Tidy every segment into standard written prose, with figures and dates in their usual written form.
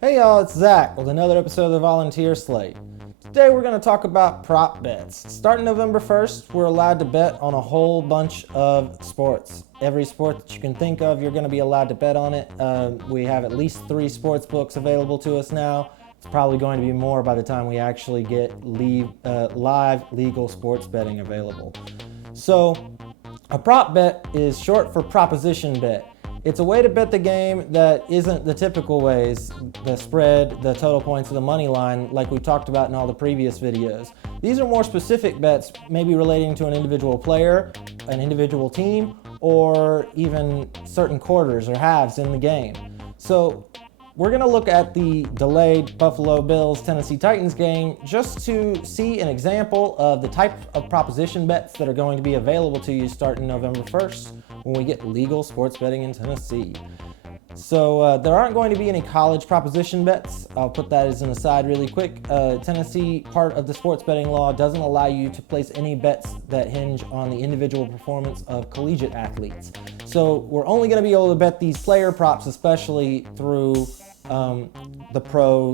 Hey y'all, it's Zach with another episode of the Volunteer Slate. Today we're going to talk about prop bets. Starting November 1st, we're allowed to bet on a whole bunch of sports. Every sport that you can think of, you're going to be allowed to bet on it. We have at least 3 sports books available to us now. It's probably going to be more by the time we actually get live legal sports betting available. So, a prop bet is short for proposition bet. It's a way to bet the game that isn't the typical ways, the spread, the total points, or the money line, like we talked about in all the previous videos. These are more specific bets, maybe relating to an individual player, an individual team, or even certain quarters or halves in the game. So we're going to look at the delayed Buffalo Bills-Tennessee Titans game just to see an example of the type of proposition bets that are going to be available to you starting November 1st when we get legal sports betting in Tennessee. So there aren't going to be any college proposition bets. I'll put that as an aside really quick. Tennessee, part of the sports betting law, doesn't allow you to place any bets that hinge on the individual performance of collegiate athletes. So we're only going to be able to bet these player props, especially through the pro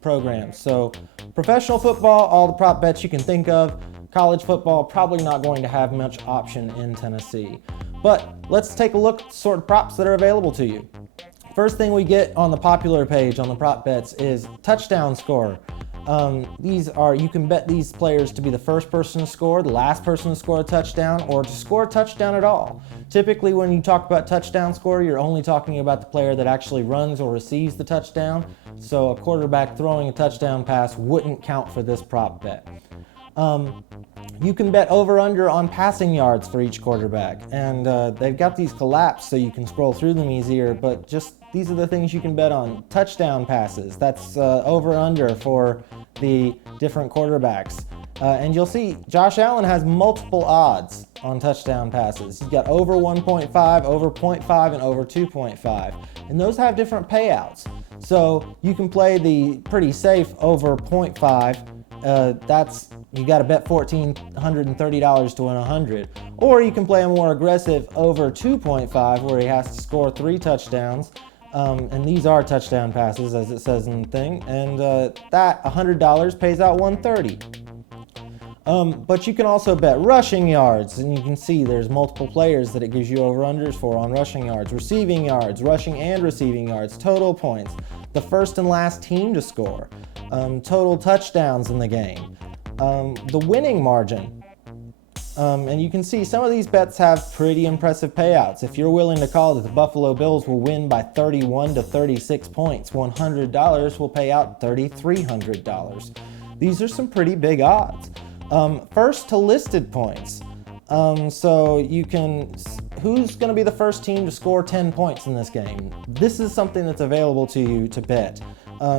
programs. So professional football, all the prop bets you can think of. College football, probably not going to have much option in Tennessee. But let's take a look at the sort of props that are available to you. First thing we get on the popular page on the prop bets is touchdown score. You can bet these players to be the first person to score, the last person to score a touchdown, or to score a touchdown at all. Typically, when you talk about touchdown score, you're only talking about the player that actually runs or receives the touchdown. So a quarterback throwing a touchdown pass wouldn't count for this prop bet. You can bet over-under on passing yards for each quarterback, and they've got these collapsed so you can scroll through them easier, but just these are the things you can bet on. Touchdown passes, that's over-under for the different quarterbacks. And you'll see Josh Allen has multiple odds on touchdown passes. He's got over 1.5, over 0.5, and over 2.5, and those have different payouts. So you can play the pretty safe over 0.5. You got to bet $1,430 to win 100. Or you can play a more aggressive over 2.5 where he has to score 3 touchdowns. And these are touchdown passes, as it says in the thing. And that $100 pays out $130. But you can also bet rushing yards, and you can see there's multiple players that it gives you over-unders for on rushing yards, receiving yards, rushing and receiving yards, total points, the first and last team to score, total touchdowns in the game, the winning margin. And you can see some of these bets have pretty impressive payouts. If you're willing to call that the Buffalo Bills will win by 31 to 36 points, $100 will pay out $3,300. These are some pretty big odds. First to listed points. So you can, who's going to be the first team to score 10 points in this game? This is something that's available to you to bet.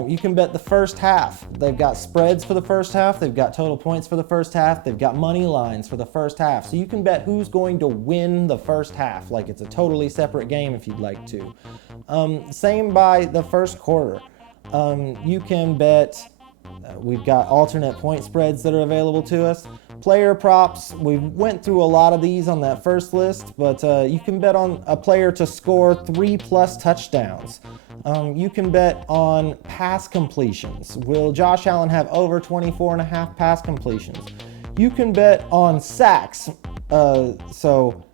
You can bet the first half. They've got spreads for the first half. They've got total points for the first half. They've got money lines for the first half. So you can bet who's going to win the first half, like it's a totally separate game if you'd like to. Same by the first quarter. You can bet, we've got alternate point spreads that are available to us. Player props, we went through a lot of these on that first list, but you can bet on a player to score 3+ touchdowns. You can bet on pass completions. Will Josh Allen have over 24.5 pass completions? You can bet on sacks. So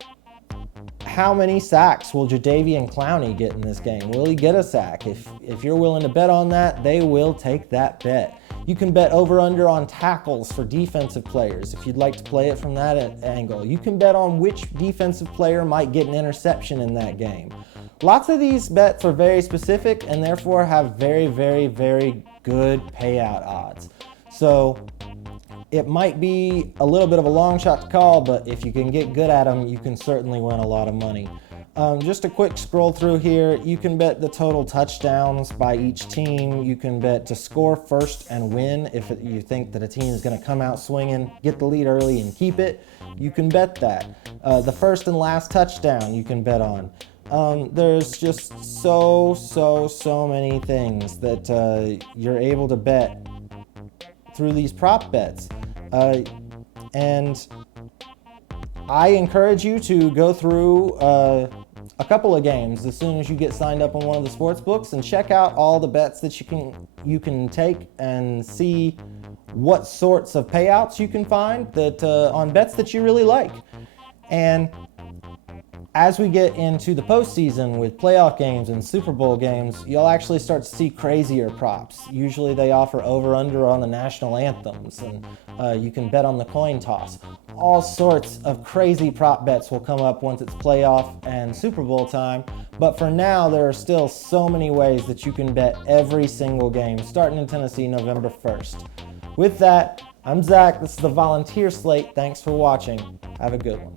how many sacks will Jadeveon Clowney get in this game? Will he get a sack? If you're willing to bet on that, they will take that bet. You can bet over-under on tackles for defensive players if you'd like to play it from that angle. You can bet on which defensive player might get an interception in that game. Lots of these bets are very specific and therefore have very, very, very good payout odds. So it might be a little bit of a long shot to call, but if you can get good at them, you can certainly win a lot of money. Just a quick scroll through here. You can bet the total touchdowns by each team. You can bet to score first and win if you think that a team is going to come out swinging, get the lead early and keep it. You can bet that. The first and last touchdown you can bet on. There's just so many things that you're able to bet through these prop bets. And I encourage you to go through a couple of games as soon as you get signed up on one of the sports books, and check out all the bets that you can take and see what sorts of payouts you can find that on bets that you really like. And as we get into the postseason with playoff games and Super Bowl games, you'll actually start to see crazier props. Usually they offer over-under on the national anthems, and you can bet on the coin toss. All sorts of crazy prop bets will come up once it's playoff and Super Bowl time, but for now there are still so many ways that you can bet every single game, starting in Tennessee November 1st. With that, I'm Zach, this is the Volunteer Slate. Thanks for watching. Have a good one.